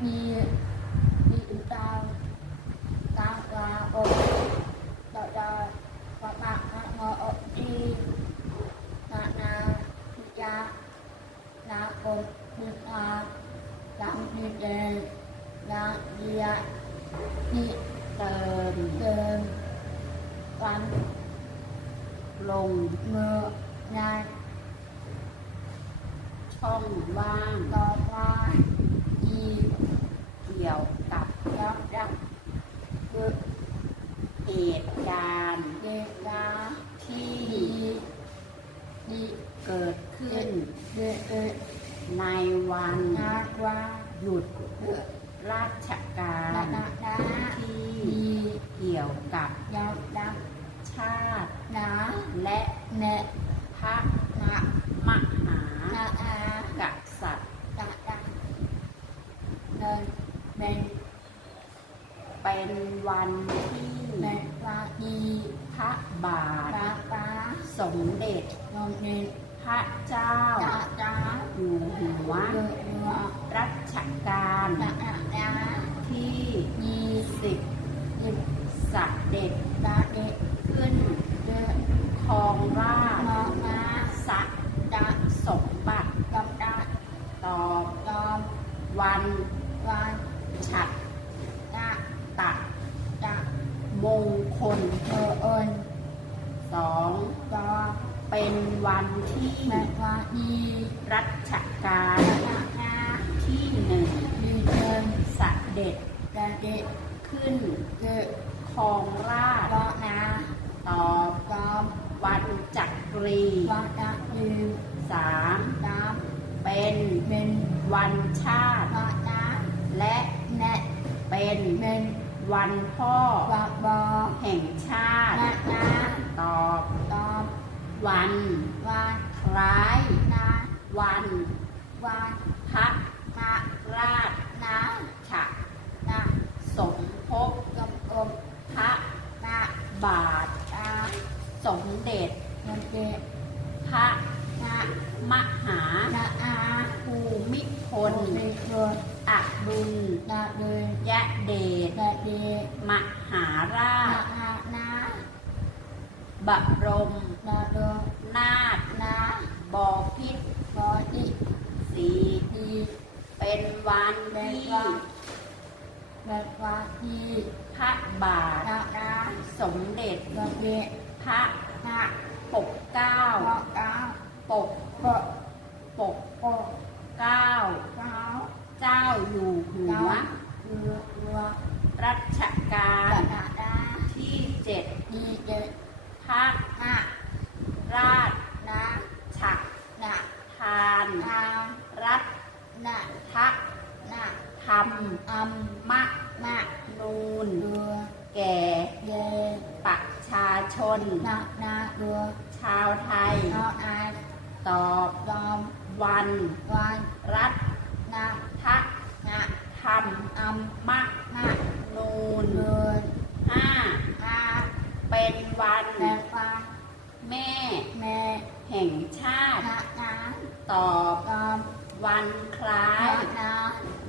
đi đi ta ta ra ô đợi ra và bạn ngồi ở đi. Là là cha là cột điện làm đi là đi đi tờ tờ quan lùng. mưa nhai không ba. To ที่เกี่ยวกับแล้วรับเหตุการณ์เวลาที่เกิดขึ้นในวันนักว่าหยุดราชการที่เกี่ยวกับยอวดับชาตินะและเนะพระ ngã มหา ngã á กษัตริย์ đã đã nên nên เป็นวันที่ nên qua đi พระบาท ra phá สมเด็จ ngon nên พระเจ้า đã đã อยู่หัว được được รัชกาล đã đã đã ที่ đi สิบ đi สเด็จ đã đi ขึ้น được ครองราช ngõ ngã สะ đã สมบัติ gặp đã ตอบ đòm วัน van ฉัด đã ตะ đã มงคลเธอเอิญสองก็เป็นวันที่แม่ว่าีรัชกาลที่หนึ่งมีเดินสะเด็จกระเดะขึ้นเกะคองราชวนะต่อจอมวันจักรีวนะยืนสามก็เป็นเป็นวันชาติและแนะเป็นเป็น วันพ่อ và bò แห่งชาติ đã đã ตอบ đòm วัน và คล้าย nà วัน và พระ nà ราช nà ฉะ nà สมภพ gồm gồm พระ nà บาท đã สมเด็จ gồm đi พระ nà มหา nà á ภูมิพล hồn đi rồi อดุล nà đi ยะเดช nà đi มหาราช nà nà nà บรม nà đồ นาถ nà บอพิษ có đi สี đi เป็นวัน bên ที่ qua bên qua đi พระบาท nà đá สมเด็จ gồm đi พระ nà ปกเกล้า có cáo ปก có ปก có เกล้า cáo เจ้าอยู่หัว cáo vừa vừa รัชกาล nà nà đá ที่เจ็ด đi đi พระ nà ราช nà ฉัก nà ทาน à รั ฐ nà ทะ nà ธรรม âm มะ nà นูน vừa แก่ về ประชาชน nà nà vừa ชาวไทย nó ai ตอบ gồm วัน quan รัฐ nà ทะ nà ธรรม âm มะ nà นูน vừa ห้า a เป็นวัน mẹ qua แม่ mẹ แห่งชาติ nà nà ตอบ gồm วันคล้าย nà nà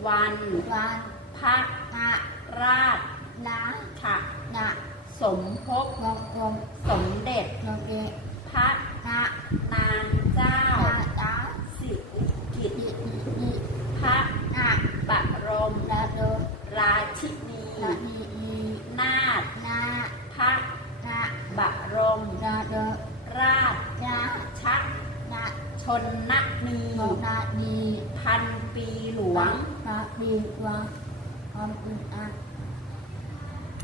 วัน quan พระ nà ราช nà ฉะ nà สมภพ gồm gồm สมเด็จ gồm đi พระ nà นางเจ้า nà đá สิริกิติ์ đi đi đi พระ nà บรม nà đồ ราชินี nà đi đi นาถ nà พ nà ชนนนี một nà đi พันปีหลวง nà đi qua con đi ăn